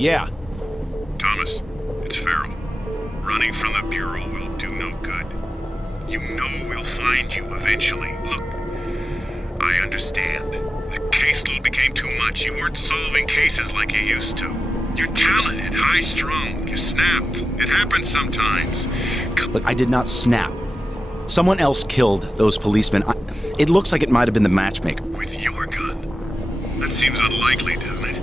Yeah. Thomas, it's Farrell. Running from the Bureau will do no good. You know we'll find you eventually. Look, I understand. The caseload became too much. You weren't solving cases like you used to. You're talented, high-strung. You snapped. It happens sometimes. Look, I did not snap. Someone else killed those policemen. It looks like it might have been the matchmaker. With your gun? That seems unlikely, doesn't it?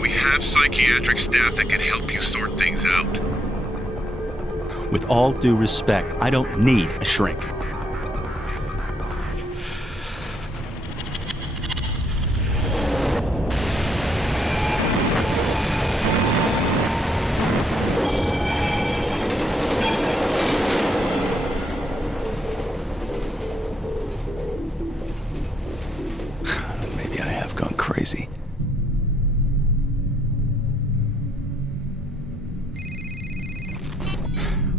We have psychiatric staff that can help you sort things out. With all due respect, I don't need a shrink. Maybe I have gone crazy.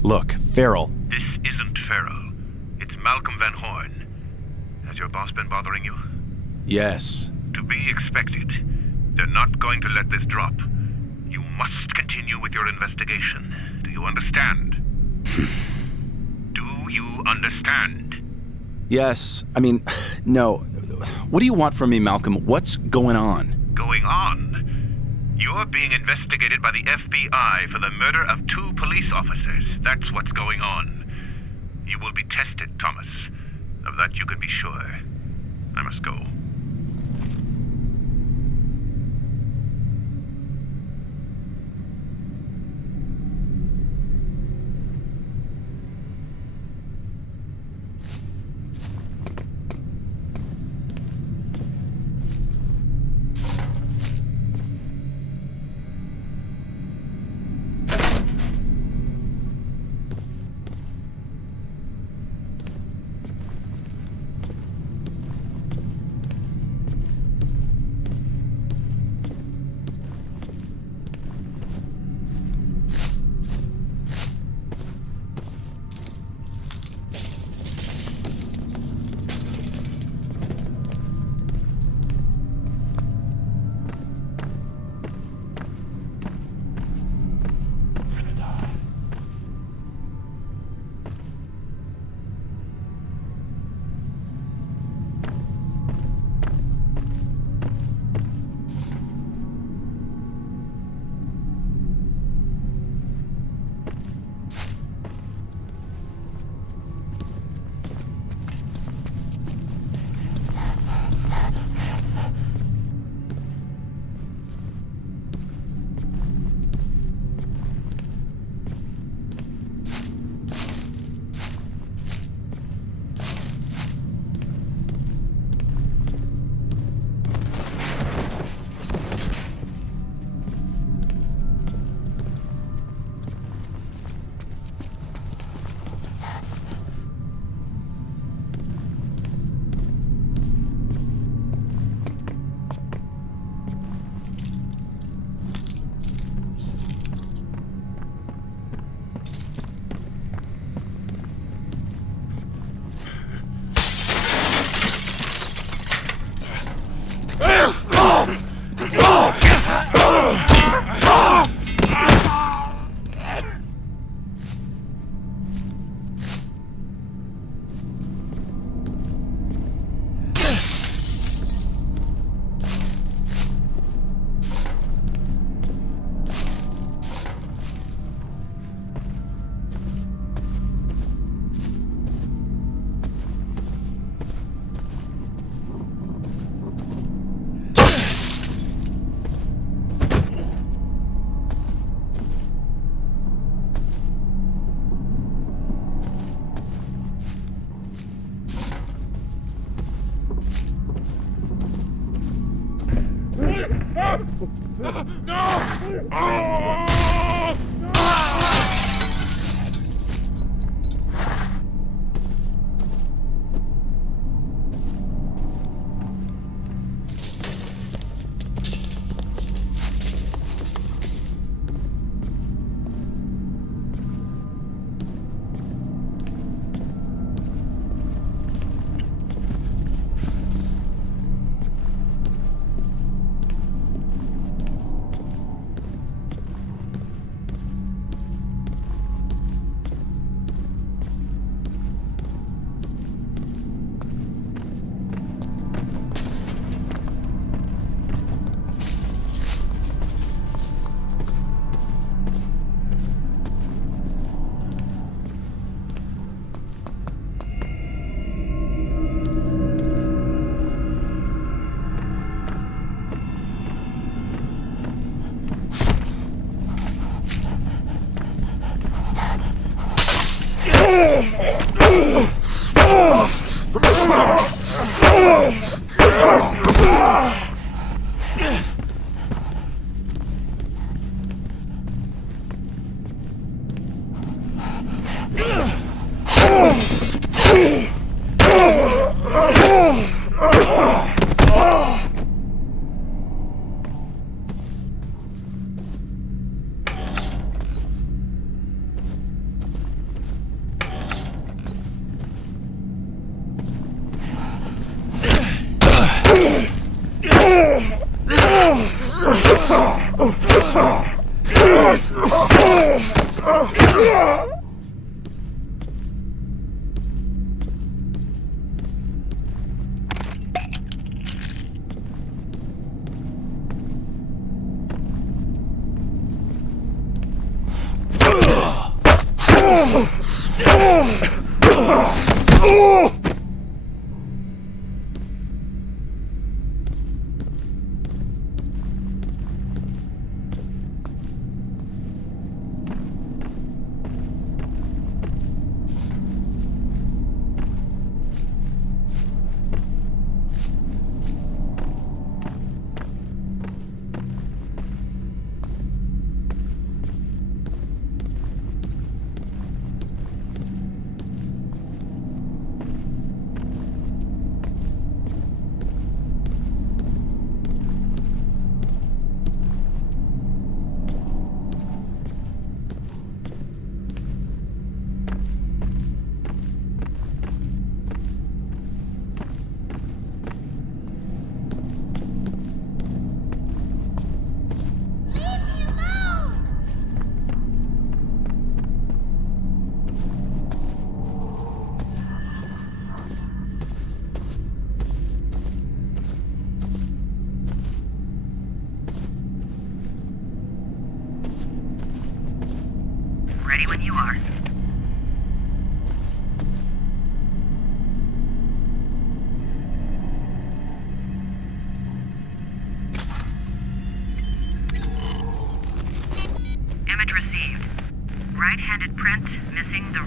Look, Farrell. This isn't Farrell. It's Malcolm Van Horn. Has your boss been bothering you? Yes. To be expected. They're not going to let this drop. You must continue with your investigation. Do you understand? Do you understand? Yes. I mean, no. What do you want from me, Malcolm? What's going on? Going on? You're being investigated by the FBI for the murder of 2 police officers. That's what's going on. You will be tested, Thomas. Of that you can be sure. I must go.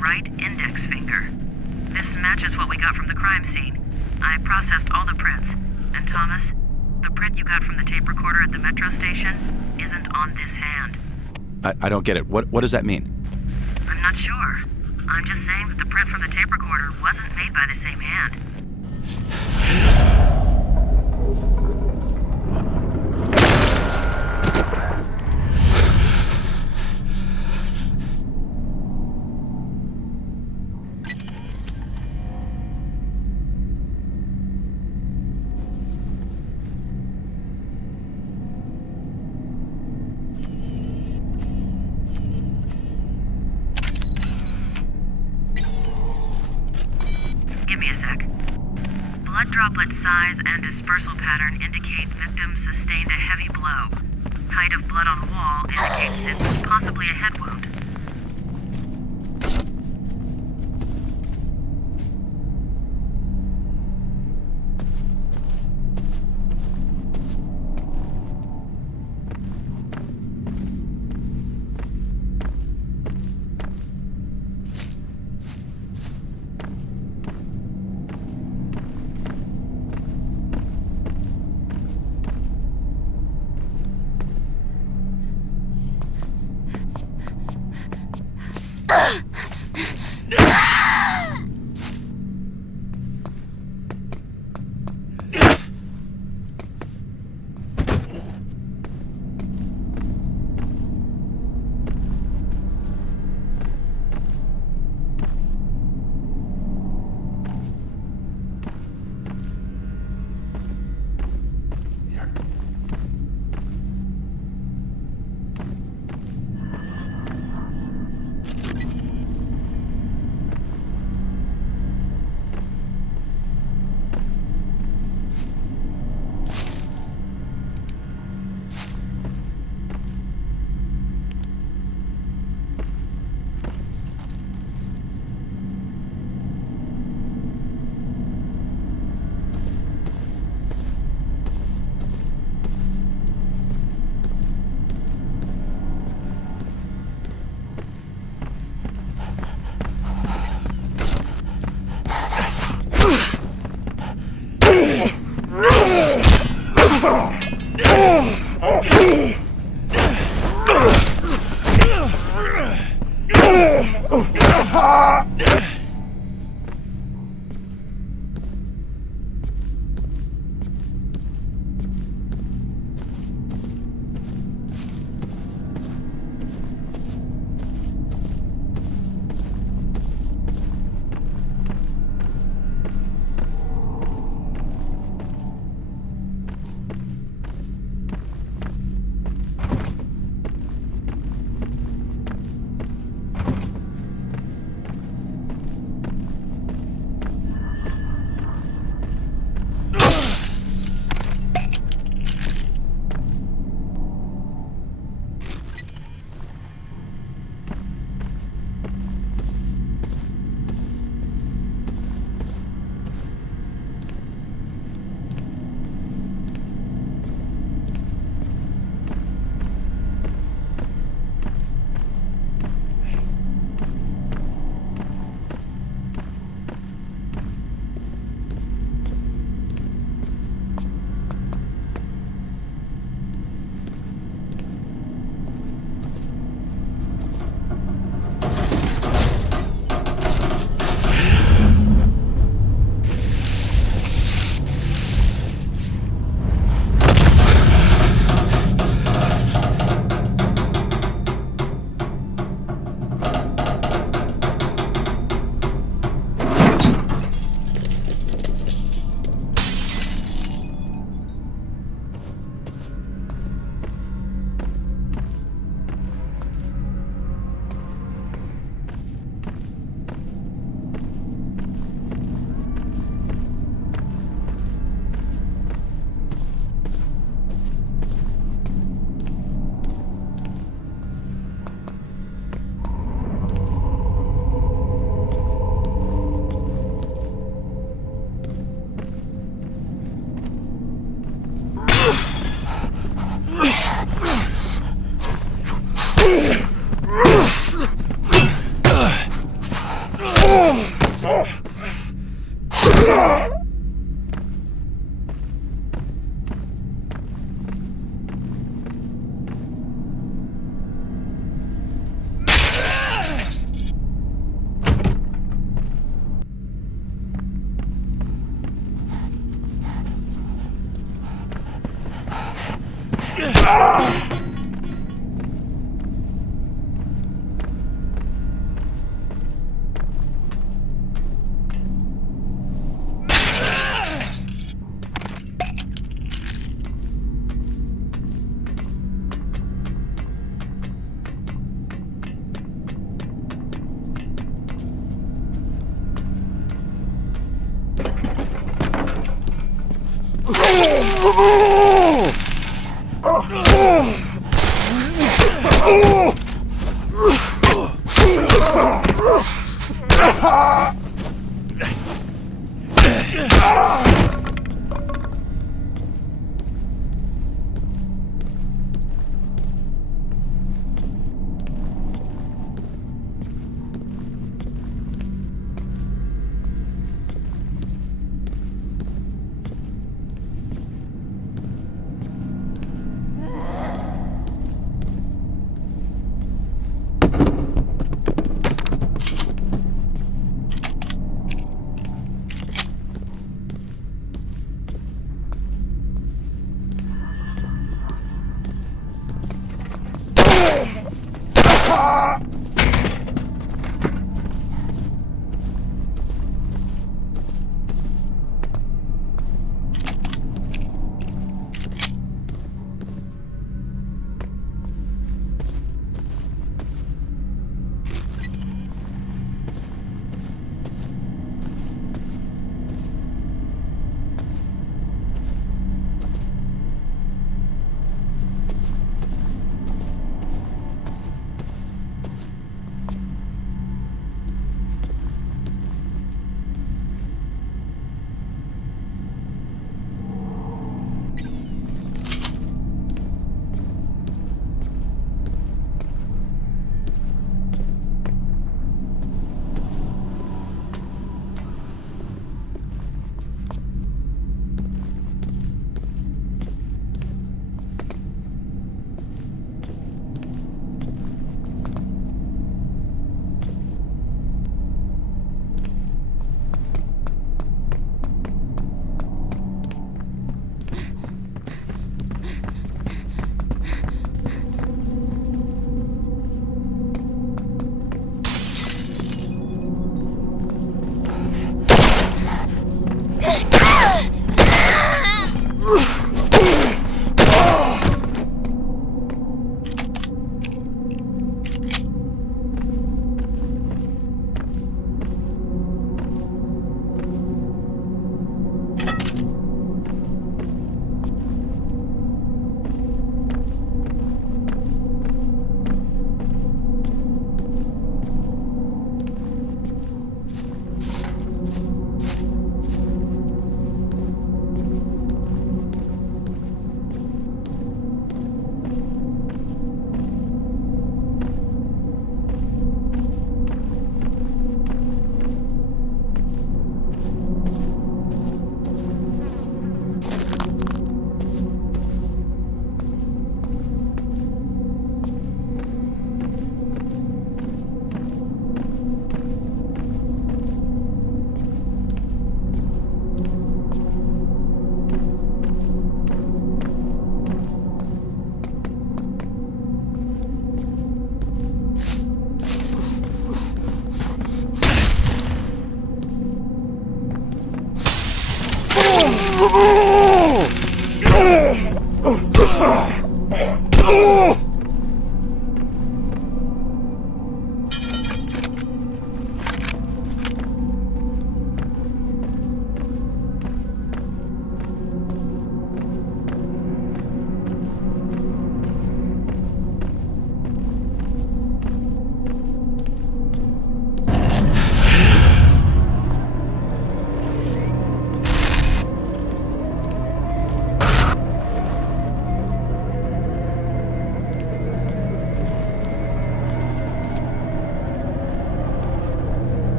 right index finger. This matches what we got from the crime scene. I processed all the prints. And Thomas, the print you got from the tape recorder at the metro station isn't on this hand. I don't get it. What does that mean? I'm not sure. I'm just saying that the print from the tape recorder wasn't made by the same hand. Give me a sec. Blood droplet size and dispersal pattern indicate victim sustained a heavy blow. Height of blood on wall indicates it's possibly a head wound.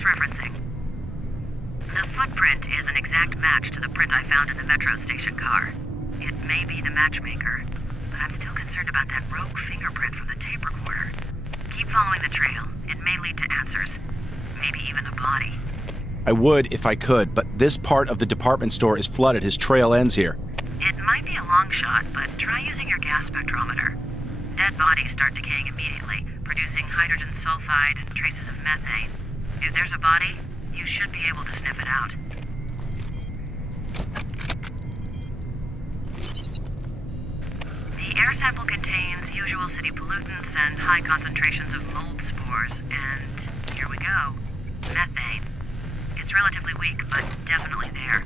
cross-referencing. The footprint is an exact match to the print I found in the metro station car. It may be the matchmaker, but I'm still concerned about that rogue fingerprint from the tape recorder. Keep following the trail. It may lead to answers. Maybe even a body. I would if I could, but this part of the department store is flooded. His trail ends here. It might be a long shot, but try using your gas spectrometer. Dead bodies start decaying immediately, producing hydrogen sulfide and traces of methane. If there's a body, you should be able to sniff it out. The air sample contains usual city pollutants and high concentrations of mold spores, and here we go. Methane. It's relatively weak, but definitely there.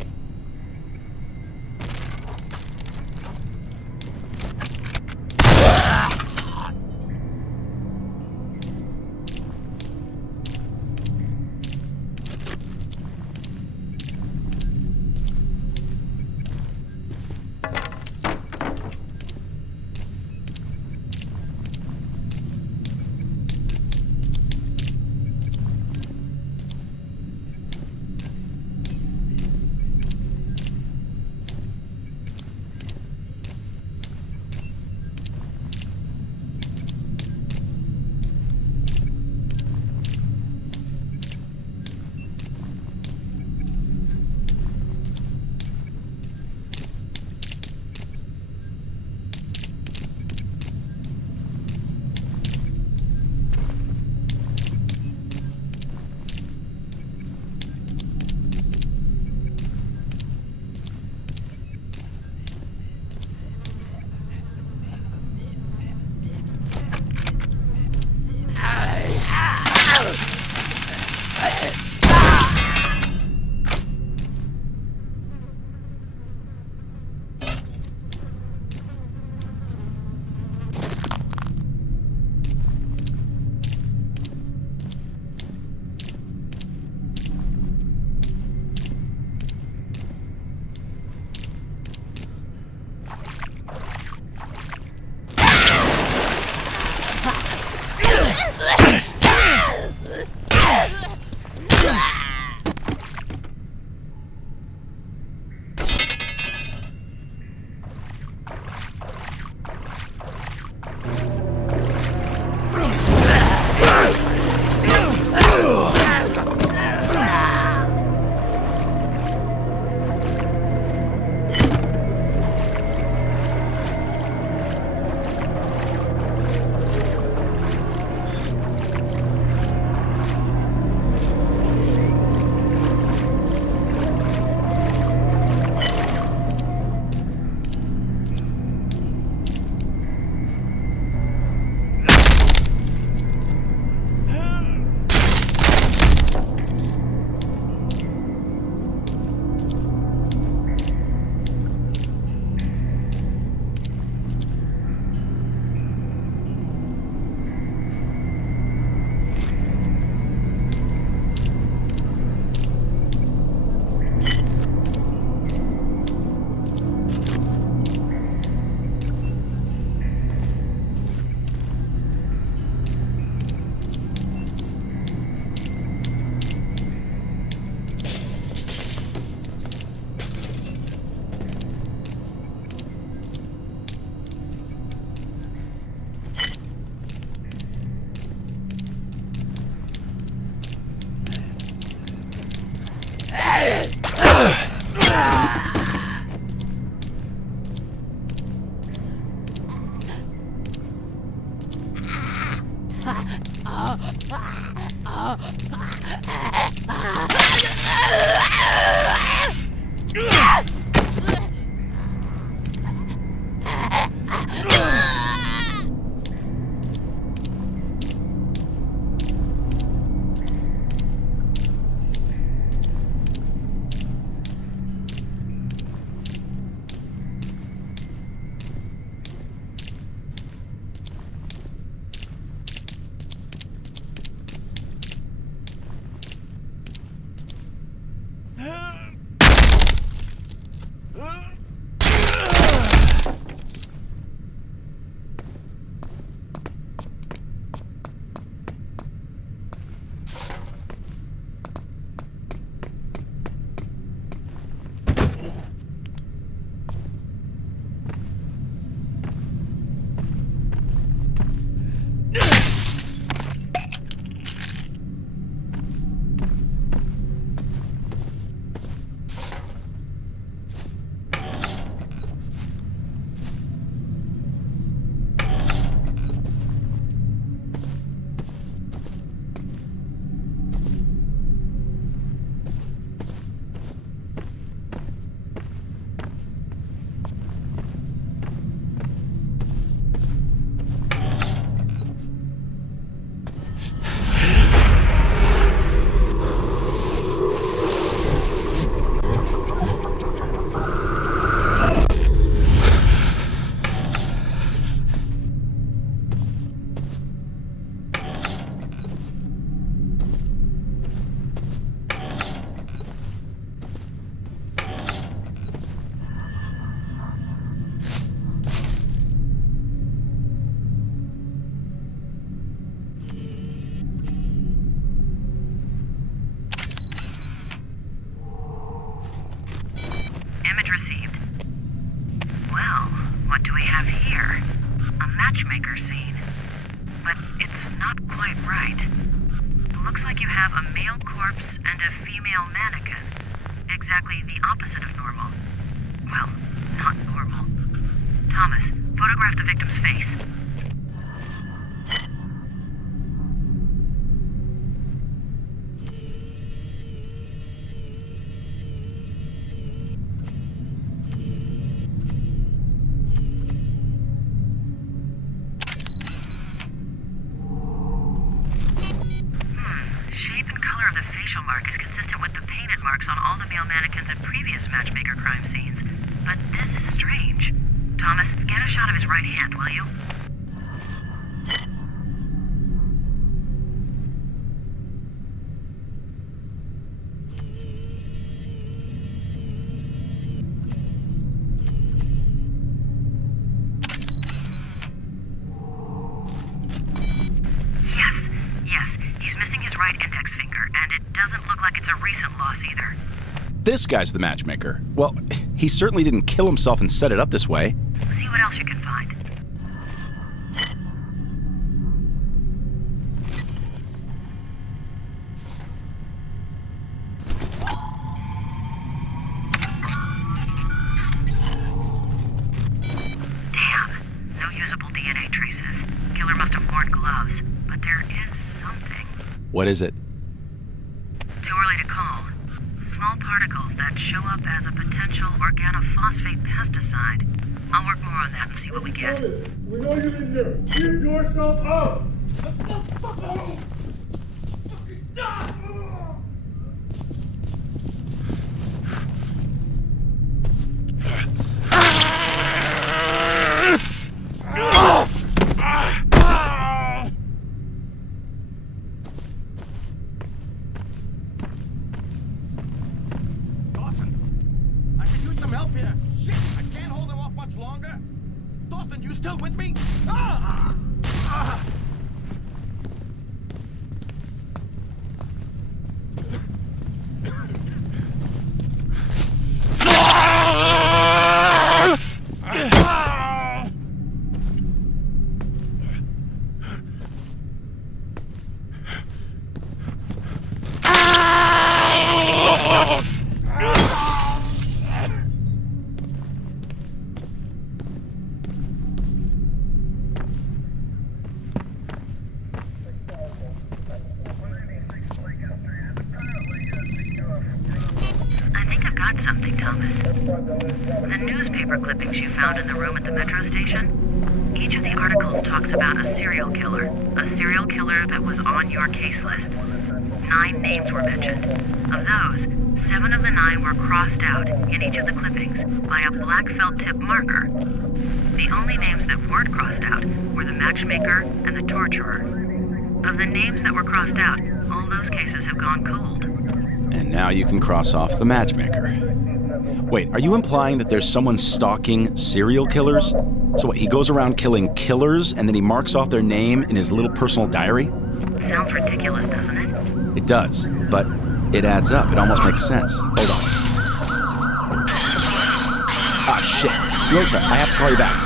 received. Well, what do we have here? A matchmaker scene. But it's not quite right. Looks like you have a male corpse and a female mannequin. Exactly the opposite of normal. Well, not normal. Thomas, photograph the victim's face. Shape and color of the facial mark is consistent with the painted marks on all the male mannequins in previous matchmaker crime scenes. But this is strange. Thomas, get a shot of his right hand, will you? Yes, he's missing his right index finger, and it doesn't look like it's a recent loss either. This guy's the matchmaker. Well, he certainly didn't kill himself and set it up this way. See what else you can find. Damn, no usable DNA traces. Killer must have worn gloves, but there is something. What is it? Too early to call. Small particles that show up as a potential organophosphate pesticide. I'll work more on that and see what we get. We know you're in there. Give yourself up. Let's fuck out. Fucking die. Dawson, I could use some help here. Shit, I can't hold him off much longer. Dawson, you still with me? Something, Thomas. The newspaper clippings you found in the room at the metro station, each of the articles talks about a serial killer that was on your case list. 9 names were mentioned. Of those, 7 of the 9 were crossed out in each of the clippings by a black felt tip marker. The only names that weren't crossed out were the matchmaker and the torturer. Of the names that were crossed out, all those cases have gone cold. And now you can cross off the matchmaker. Wait, are you implying that there's someone stalking serial killers? So what, he goes around killing killers and then he marks off their name in his little personal diary? Sounds ridiculous, doesn't it? It does, but it adds up. It almost makes sense. Hold on. Ah, shit. Rosa, I have to call you back.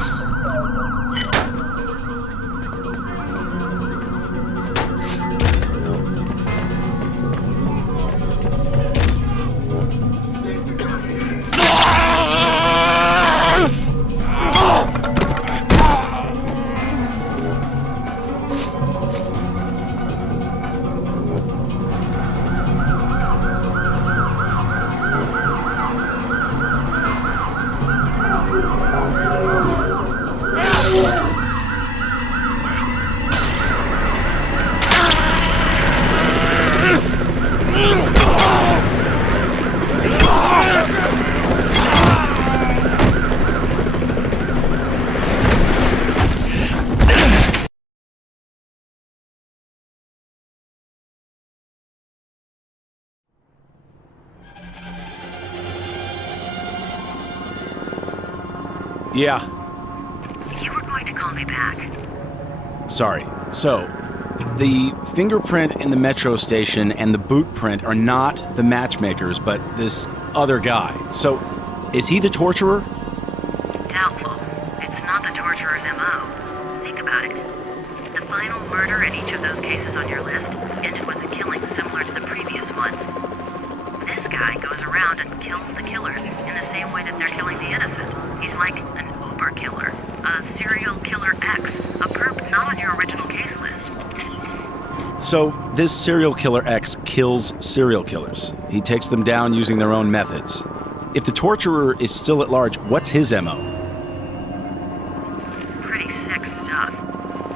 Yeah. You were going to call me back. Sorry. So, the fingerprint in the metro station and the boot print are not the matchmakers, but this other guy. So, Is he the torturer? Doubtful. It's not the torturer's MO. Think about it. The final murder in each of those cases on your list ended with a killing similar to the previous ones. This guy goes around and kills the killers in the same way that they're killing the innocent. He's like an Uber killer, a serial killer X, a perp not on your original case list. So, this serial killer X kills serial killers. He takes them down using their own methods. If the torturer is still at large, what's his MO? Pretty sick stuff.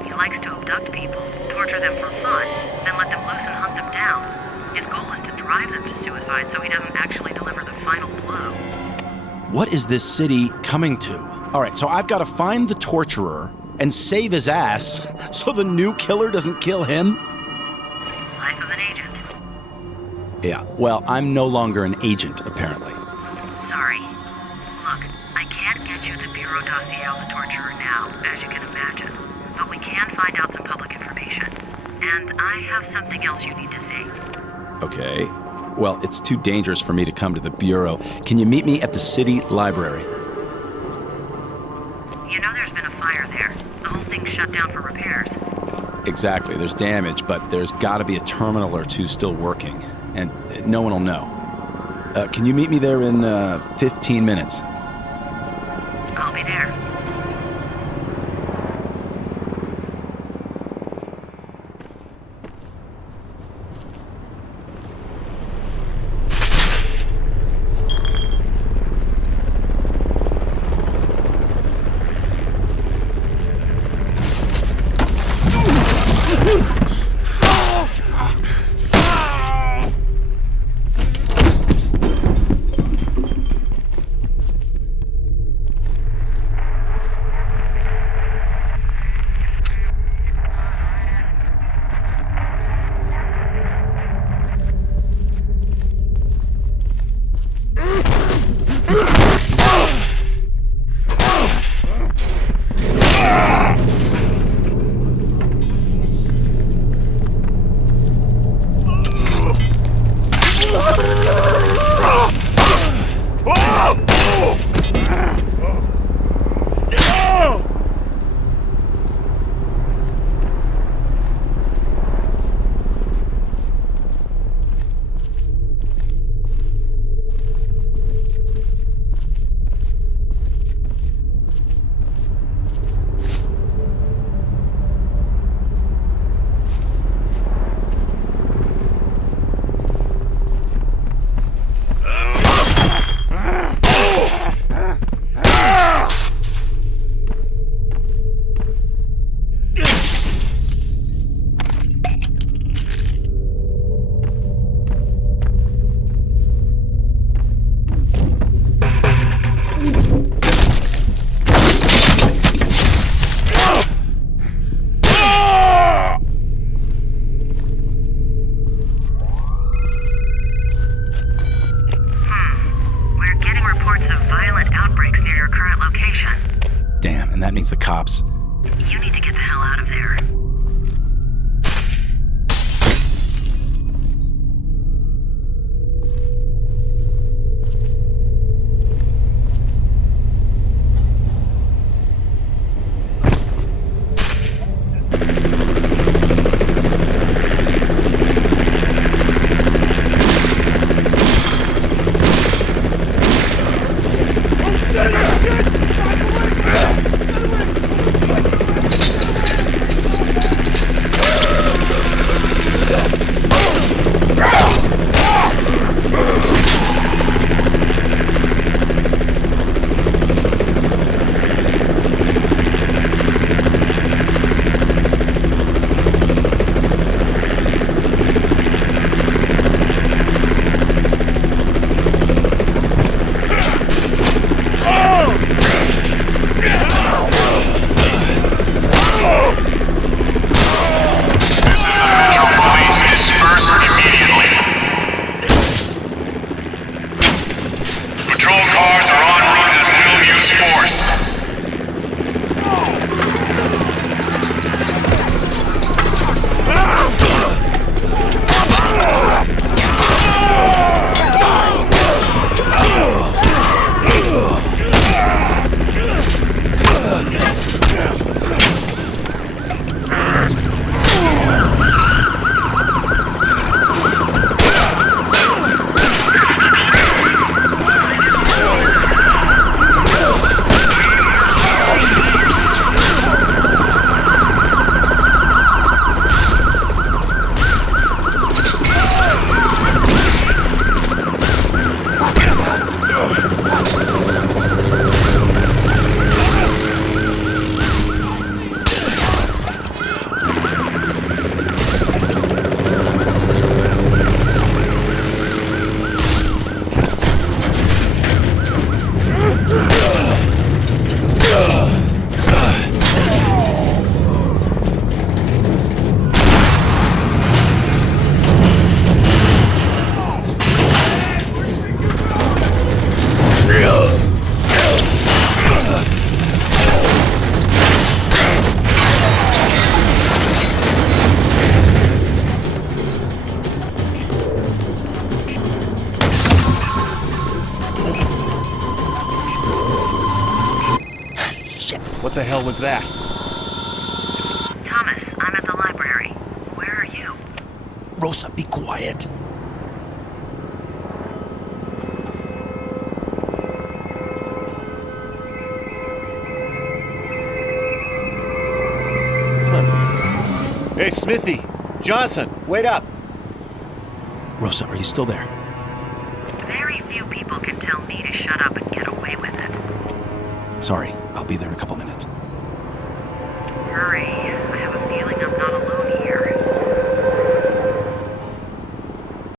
He likes to abduct people, torture them for fun, then let them loose and hunt them down. His goal is to drive them to suicide so he doesn't actually deliver the final blow. What is this city coming to? All right, so I've got to find the torturer and save his ass so the new killer doesn't kill him? Life of an agent. Yeah, well, I'm no longer an agent, apparently. Sorry. Look, I can't get you the Bureau dossier on the torturer now, as you can imagine. But we can find out some public information. And I have something else you need to see. Okay. Well, it's too dangerous for me to come to the Bureau. Can you meet me at the city library? You know there's been a fire there. The whole thing's shut down for repairs. Exactly. There's damage, but there's got to be a terminal or two still working. And no one will know. Can you meet me there in 15 minutes? I'll be there. That means the cops. You need to get the hell out of there. What the hell was that? Thomas, I'm at the library. Where are you? Rosa, be quiet. Hey, Smithy! Johnson, wait up! Rosa, are you still there? Very few people can tell me to shut up and get away with it. Sorry, I'll be there in a couple minutes.